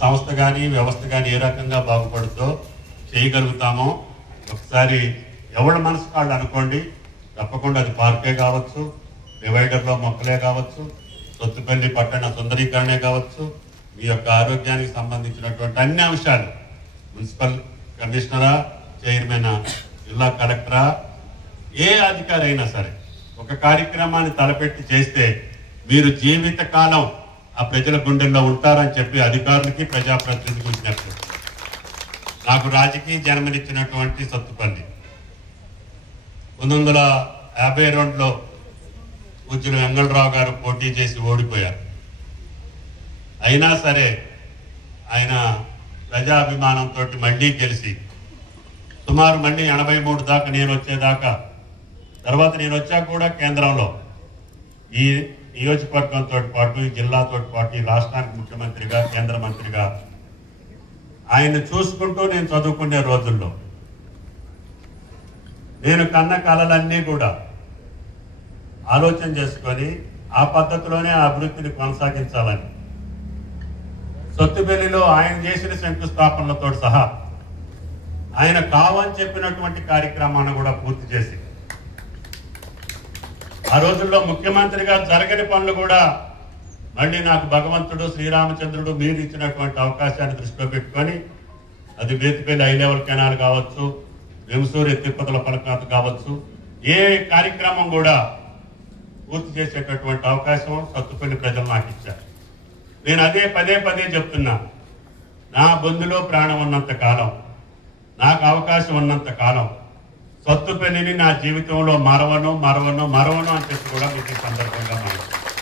సంస్థ కానీ వ్యవస్థ కానీ ఏ రకంగా బాగుపడుతో చేయగలుగుతామో ఒకసారి ఎవరి మనసు కాళ్ళు అనుకోండి. తప్పకుండా అది పార్కే కావచ్చు, డివైడర్లో మొక్కలే కావచ్చు, సొత్తుపల్లి పట్టణ సుందరీకరణే కావచ్చు, మీ యొక్క ఆరోగ్యానికి సంబంధించినటువంటి అన్ని అంశాలు మున్సిపల్ కమిషనరా, చైర్మన్, జిల్లా కలెక్టరా, ఏ అధికారి అయినా సరే ఒక కార్యక్రమాన్ని తలపెట్టి చేస్తే మీరు జీవితకాలం ఆ ప్రజల గుండెల్లో ఉంటారని చెప్పి అధికారులకి ప్రజాప్రతినిధికి వచ్చినట్లు. నాకు రాజకీయ జన్మనిచ్చినటువంటి సత్తుపల్లి 1952లో పూజ్యులు వెంగళరావు గారు పోటీ చేసి ఓడిపోయారు. అయినా సరే ఆయన ప్రజాభిమానంతో మళ్ళీ గెలిచి సుమారు మళ్ళీ 83 దాకా నేను వచ్చేదాకా, తర్వాత నేను వచ్చాక కూడా కేంద్రంలో ఈ నియోజకవర్గంతో పాటు ఈ జిల్లాతో పాటు ఈ రాష్ట్రానికి ముఖ్యమంత్రిగా, కేంద్ర మంత్రిగా ఆయన చూసుకుంటూ నేను చదువుకునే రోజుల్లో నేను కన్న కలలన్నీ కూడా ఆలోచన చేసుకొని ఆ పద్ధతిలోనే ఆ అభివృద్ధిని కొనసాగించాలని సొత్తుపల్లిలో ఆయన చేసిన శంకుస్థాపనలతో సహా ఆయన కావని చెప్పినటువంటి కార్యక్రమాన్ని కూడా పూర్తి చేసి ఆ రోజుల్లో ముఖ్యమంత్రిగా జరగని పనులు కూడా మళ్ళీ నాకు భగవంతుడు శ్రీరామచంద్రుడు మీరు ఇచ్చినటువంటి అవకాశాన్ని దృష్టిలో పెట్టుకొని అది బేతిపల్లి హై లెవెల్ కెనాల్ కావచ్చు, వెంసూరు ఎత్తిపోతల పలకాత కావచ్చు, ఏ కార్యక్రమం కూడా పూర్తి చేసేటటువంటి అవకాశం సత్తుపల్లి ప్రజలు నాకు ఇచ్చారు. నేను అదే పదే చెప్తున్నా, నా బొందులో ప్రాణం ఉన్నంత కాలం, నాకు అవకాశం ఉన్నంత కాలం సత్తుపల్లిని నా జీవితంలో మరవను అని చెప్పి కూడా మీకు సందర్భంగా మనం